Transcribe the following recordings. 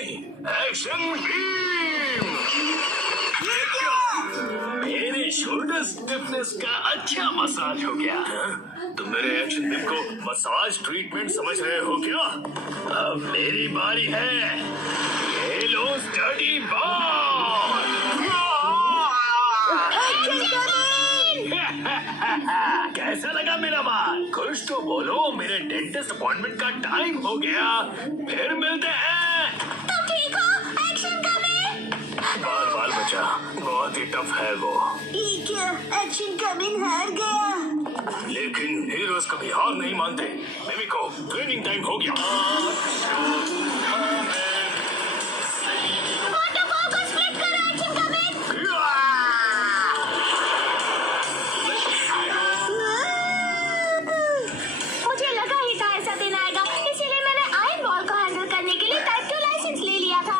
नहीं, action beam. मेरे shoulder stiffness का अच्छा मसाज हो गया। तुम मेरे एक्शन बीम को मसाज ट्रीटमेंट समझ रहे हो क्या? अब मेरी बारी है। ये लो स्टडी बॉल। कैसा लगा मेरा बाल? कुछ तो बोलो। मेरे डेंटिस्ट अपॉइंटमेंट का टाइम हो गया। फिर मिलते हैं। तुम ठीक हो? Action coming. बाल बचा, बहुत ही टफ है वो। ये क्या? एक्शन कमिंग हार गया। लेकिन हीरोज कभी हार नहीं मानते। मिमिको, ट्रेनिंग टाइम हो गया। वाटरफॉल को स्प्लिट करो। Action coming. मुझे लगा ही था ऐसा दिन आएगा, इसीलिए मैंने आयरन बॉल को हैंडल करने के लिए टाइप 2 लाइसेंस ले लिया था।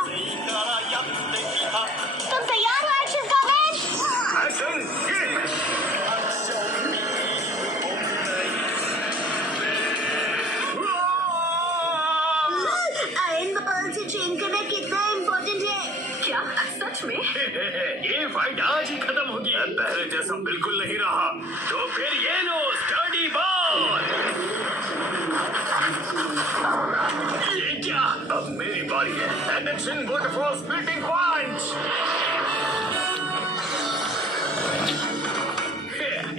तुम तैयार हो? Action coming. Action kick. Iron ball से ट्रेन करना कितना इम्पोर्टेंट है? क्या सच में? ये फाइट आज ही खत्म होगी। अब पहले जैसा बिल्कुल नहीं रहा। तो फिर ये लो स्टडी बॉल। ये क्या? अब मेरी बारी है। एंडरसन वाटरफॉल स्प्लिटिंग पंच।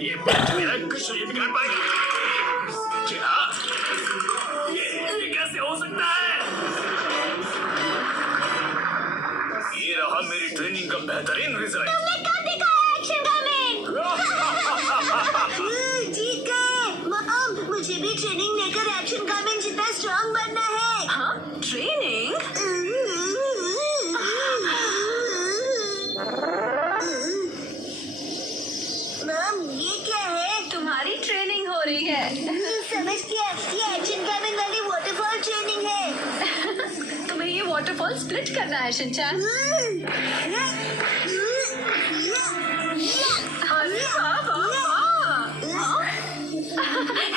ये पंच मेरा कुछ नहीं बिगाड़ पाएगा। क्या? ये कैसे हो सकता है? ये रहा मेरी ट्रेनिंग का बेहतरीन रिजल्ट। तुमने कब दिखाया एक्शन कमिंग? जीत गए। मॉम, मुझे भी ट्रेनिंग लेकर एक्शन कमिंग जितना स्ट्रांग बनना है। हाँ, ट्रेनिंग? मॉम, ये क्या है? तुम्हारी ट्रेनिंग हो रही है। समझ गया, ये एक्शन कमिंग वाली वाटरफॉल ट्रेनिंग है। तुम्हें ये वाटरफॉल स्प्लिट करना है शिनचैन। अरे वाह वाह वाह।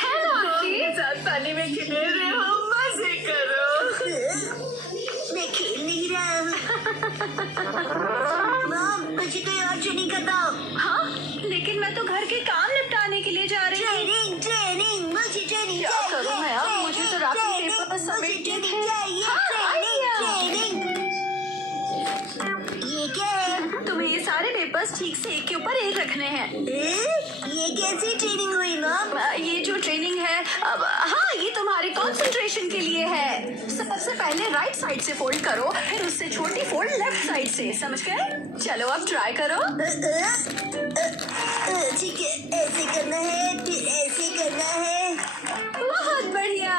हेलो आंटी, साथ पानी में खेल रहे हो? मजे करो। मैं खेल नहीं रहा हूँ। मॉम, मुझे कोई और ट्रेनिंग करवाओ। हाँ, लेकिन मैं तो घर के काम निपटाने के लिए जा रही हूँ। ट्रेनिंग ट्रेनिंग, मुझे ट्रेनिंग क्या करूं मैं यार? मुझे तो रात में पेपर सबमिट किए थे। ये क्या है? तुम्हें ये सारे पेपर्स ठीक से एक के ऊपर एक रखने हैं। ये कैसी ट्रेनिंग हुई मॉम? ये जो ट्रेनिंग है, अब हाँ, ये तुम्हारे कंसंट्रेशन के लिए है। सबसे पहले राइट साइड से फोल्ड करो, फिर उससे छोटी फोल्ड लेफ्ट साइड से। समझ गए? चलो अब ट्राई करो। ठीक है, ऐसे करना है, फिर ऐसे करना है। बहुत बढ़िया।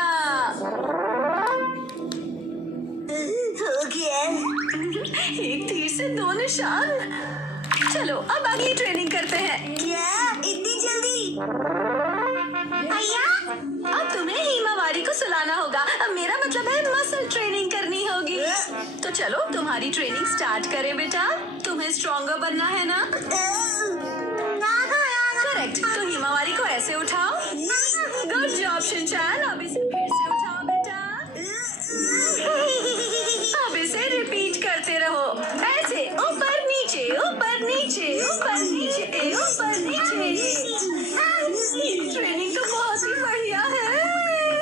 हो गया। एक तीर से दो निशान। चलो अब अगली ट्रेनिंग करते हैं। क्या इतनी जल्दी? भैया, अब तुम्हें हिमावारी को सुलाना होगा। अब मेरा मतलब है मसल ट्रेनिंग करनी होगी। तो चलो तुम्हारी ट्रेनिंग स्टार्ट करें बेटा। तुम्हें स्ट्रॉन्गर बनना है ना? करेक्ट। तो हिमावारी को ऐसे उठाओ। Good job Shinchan. अब इसे फिर से उठाओ बेटा। अब इसे रिपीट करते रहो। ऐसे ऊपर नीचे ऊपर नीचे ऊपर नीचे ऊपर नीचे। ये ट्रेनिंग तो बहुत ही बढ़िया है।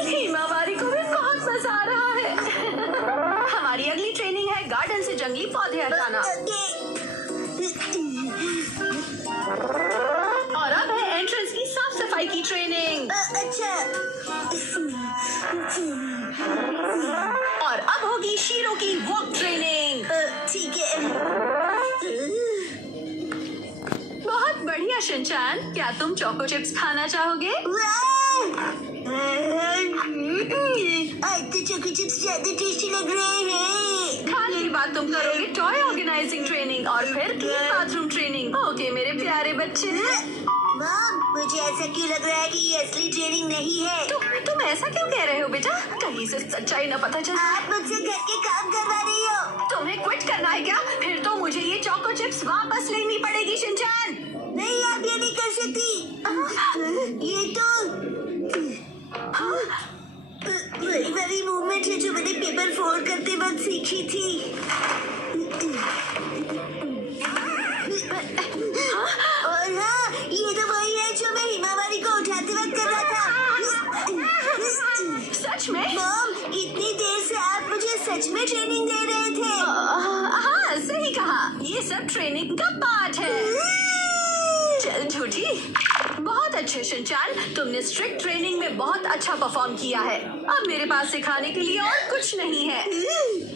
हिमावारी को भी बहुत मजा आ रहा है। हमारी अगली ट्रेनिंग है गार्डन से जंगली पौधे हटाना। और अब है एंट्रेंस की साफ सफाई की ट्रेनिंग। अच्छा। और अब होगी शीरो की वॉक ट्रेनिंग। ठीक है। बहुत बढ़िया शिनचैन। क्या तुम चोको चिप्स खाना चाहोगे? आज तो चोको चिप्स ज्यादा टेस्टी लग रहे हैं। खाने के बाद तुम करोगे टॉय ऑर्गेनाइजिंग ट्रेनिंग और फिर क्लीन बाथरूम ट्रेनिंग। ओके मेरे प्यारे बच्चे। मॉम, मुझे ऐसा क्यों लग रहा है कि ये असली ट्रेनिंग नहीं है? तुम ऐसा क्यों कह रहे हो बेटा? कहीं से सच्चाई न पता चल। आप मुझसे घर के काम करवा रही हो। तुम्हें क्विट करना है क्या? फिर तो मुझे ये चोको चिप्स वापस लेनी पड़ेगी शिनचैन। नहीं, आप ये नहीं कर सकती। ये तो बड़ी बड़ी मूवमेंट है जो मैंने पेपर फोल्ड करते वक्त सीखी थी। मॉम, इतनी देर से आप मुझे सच में ट्रेनिंग दे रहे थे। हाँ सही कहा, ये सब ट्रेनिंग का पार्ट है। चल झूठी। बहुत अच्छे शिनचान, तुमने स्ट्रिक्ट ट्रेनिंग में बहुत अच्छा परफॉर्म किया है। अब मेरे पास सिखाने के लिए और कुछ नहीं है।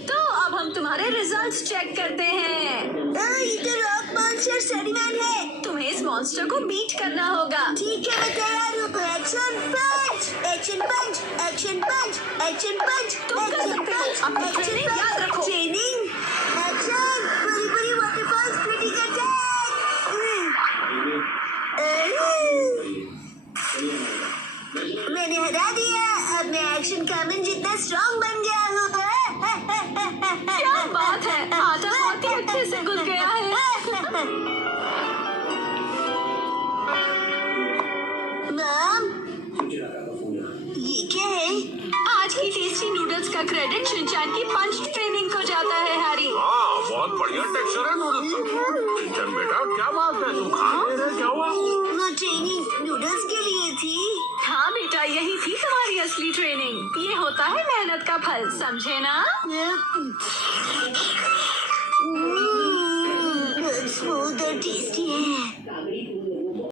तो अब हम तुम्हारे रिजल्ट्स चेक करते हैं। ये तो रॉक मॉन्स्टर स्टडीमैन है। तुम्हें इस मॉन्स्टर को बीट करना होगा। ठीक है, मैं तैयार हूँ। एक्शन पंच, एक्शन पंच, एक्शन पंच, एक्शन पंच। तुम कर सकते हो। अपनी ट्रेनिंग याद रखो। ट्रेनिंग, एक्शन, पूरी पूरी वाटरफॉल्स क्रिटिकल अटैक। मैंने हरा दिया। अब मैं एक्शन कामन जितना स्ट्रॉन्ग बन गया हूँ। क्या बात है, आटा बहुत ही अच्छे से गुल गया है। मॉम, ये क्या है? आज की टेस्टी नूडल्स का क्रेडिट शिनचान की पंच ट्रेनिंग को जाता है हैरी। हाँ, बहुत बढ़िया टेक्सचर है नूडल्स का। शिनचैन बेटा, क्या बात है, तुम खा नहीं रहे, क्या हुआ? वो ट्रेनिंग नूडल्स के लिए थी। हाँ बेटा, यही थी तुम्हारी असली ट्रेनिंग। ये होता है मेहनत का फल, समझे ना? स्मूथ और टेस्टी है।